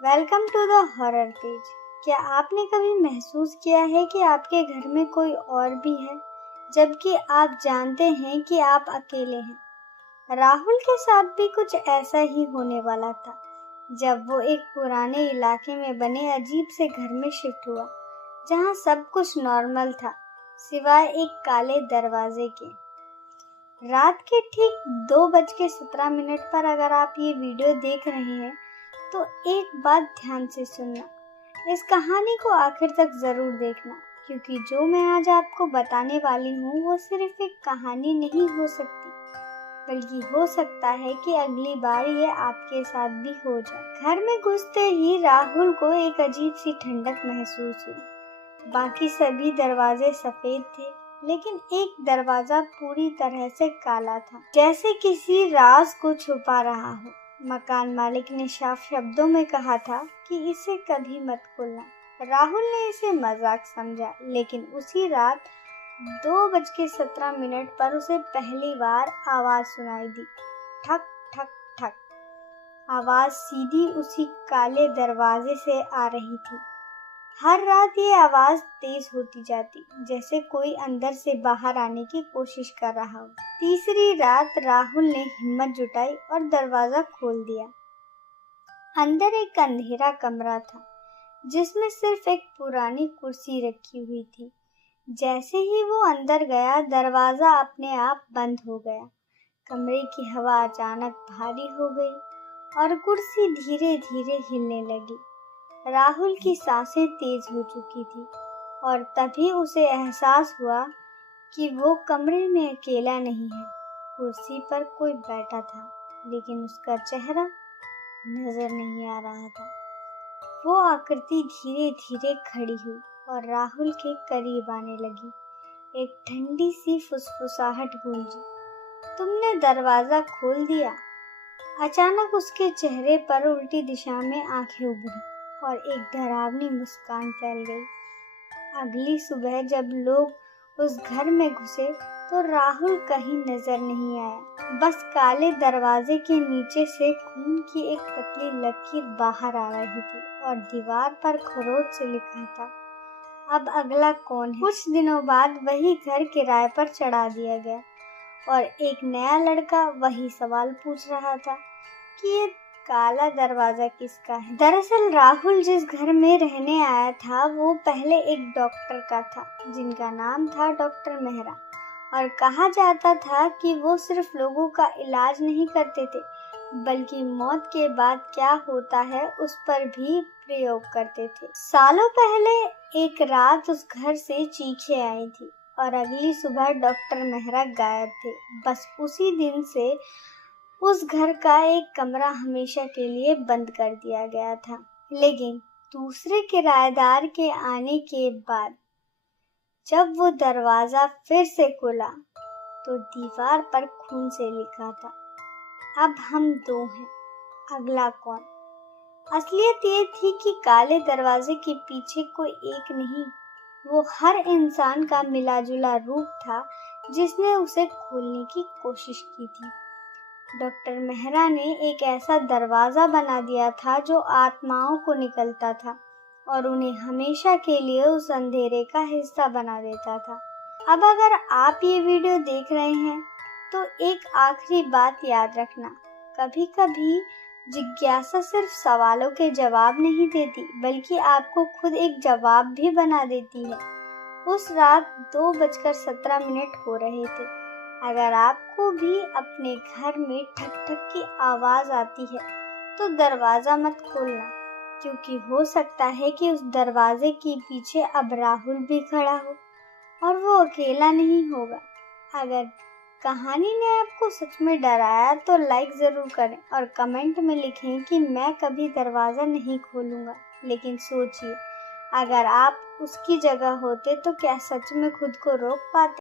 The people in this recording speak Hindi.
Welcome to the horror page. क्या आपने कभी महसूस किया है कि आपके घर में कोई और भी है, जबकि आप जानते हैं कि आप अकेले हैं? राहुल के साथ भी कुछ ऐसा ही होने वाला था जब वो एक पुराने इलाके में बने अजीब से घर में शिफ्ट हुआ, जहां सब कुछ नॉर्मल था सिवाय एक काले दरवाजे के। रात के ठीक 2:17 पर अगर आप ये वीडियो देख रहे हैं तो एक बात ध्यान से सुनना, इस कहानी को आखिर तक जरूर देखना, क्योंकि जो मैं आज आपको बताने वाली हूँ वो सिर्फ एक कहानी नहीं हो सकती, बल्कि हो सकता है कि अगली बार ये आपके साथ भी हो जाए। घर में घुसते ही राहुल को एक अजीब सी ठंडक महसूस हुई। बाकी सभी दरवाजे सफेद थे, लेकिन एक दरवाजा पूरी तरह से काला था, जैसे किसी राज को छुपा रहा हो। मकान मालिक ने साफ शब्दों में कहा था कि इसे कभी मत खोलना। राहुल ने इसे मजाक समझा, लेकिन उसी रात 2:17 पर उसे पहली बार आवाज सुनाई दी। ठक ठक ठक। आवाज सीधी उसी काले दरवाजे से आ रही थी। हर रात ये आवाज तेज होती जाती, जैसे कोई अंदर से बाहर आने की कोशिश कर रहा हो। तीसरी रात राहुल ने हिम्मत जुटाई और दरवाजा खोल दिया। अंदर एक अंधेरा कमरा था, जिसमें सिर्फ एक पुरानी कुर्सी रखी हुई थी। जैसे ही वो अंदर गया, दरवाजा अपने आप बंद हो गया। कमरे की हवा अचानक भारी हो गई और कुर्सी धीरे धीरे हिलने लगी। राहुल की सांसें तेज हो चुकी थी और तभी उसे एहसास हुआ कि वो कमरे में अकेला नहीं है। कुर्सी पर कोई बैठा था, लेकिन उसका चेहरा नजर नहीं आ रहा था। वो आकृति धीरे धीरे खड़ी हुई और राहुल के करीब आने लगी। एक ठंडी सी फुसफुसाहट गूंजी, तुमने दरवाजा खोल दिया। अचानक उसके चेहरे पर उल्टी दिशा में आंखें उभरी और एक डरावनी मुस्कान फैल गई। अगली सुबह जब लोग उस घर में घुसे तो राहुल कहीं नजर नहीं आया। बस काले दरवाजे के नीचे से खून की एक पतली लकीर बाहर आ रही थी और दीवार पर खरोच से लिखा था, अब अगला कौन है। कुछ दिनों बाद वही घर किराए पर चढ़ा दिया गया और एक नया लड़का वही सवाल पूछ रहा था कि ये काला दरवाजा किसका है। दरअसल राहुल जिस घर में रहने आया था वो पहले एक डॉक्टर का था, जिनका नाम था डॉक्टर मेहरा, और कहा जाता था कि वो सिर्फ लोगों का इलाज नहीं करते थे, बल्कि मौत के बाद क्या होता है उस पर भी प्रयोग करते थे। सालों पहले एक रात उस घर से चीखें आई थी और अगली सुबह डॉक्टर मेहरा गायब थे। बस उसी दिन से उस घर का एक कमरा हमेशा के लिए बंद कर दिया गया था। लेकिन दूसरे किराएदार के आने के बाद जब वो दरवाजा फिर से खुला तो दीवार पर खून से लिखा था, अब हम 2 हैं, अगला कौन। असलियत ये थी कि काले दरवाजे के पीछे कोई एक नहीं, वो हर इंसान का मिला जुला रूप था जिसने उसे खोलने की कोशिश की थी। डॉक्टर मेहरा ने एक ऐसा दरवाजा बना दिया था जो आत्माओं को निकलता था और उन्हें हमेशा के लिए उस अंधेरे का हिस्सा बना देता था। अब अगर आप ये वीडियो देख रहे हैं तो एक आखिरी बात याद रखना, कभी कभी जिज्ञासा सिर्फ सवालों के जवाब नहीं देती, बल्कि आपको खुद एक जवाब भी बना देती है। उस रात 2:17 हो रहे थे। अगर आपको भी अपने घर में ठक ठक की आवाज आती है तो दरवाजा मत खोलना, क्योंकि हो सकता है कि उस दरवाजे के पीछे अब राहुल भी खड़ा हो और वो अकेला नहीं होगा। अगर कहानी ने आपको सच में डराया तो लाइक जरूर करें और कमेंट में लिखें कि मैं कभी दरवाजा नहीं खोलूंगा। लेकिन सोचिए, अगर आप उसकी जगह होते तो क्या सच में खुद को रोक पाते।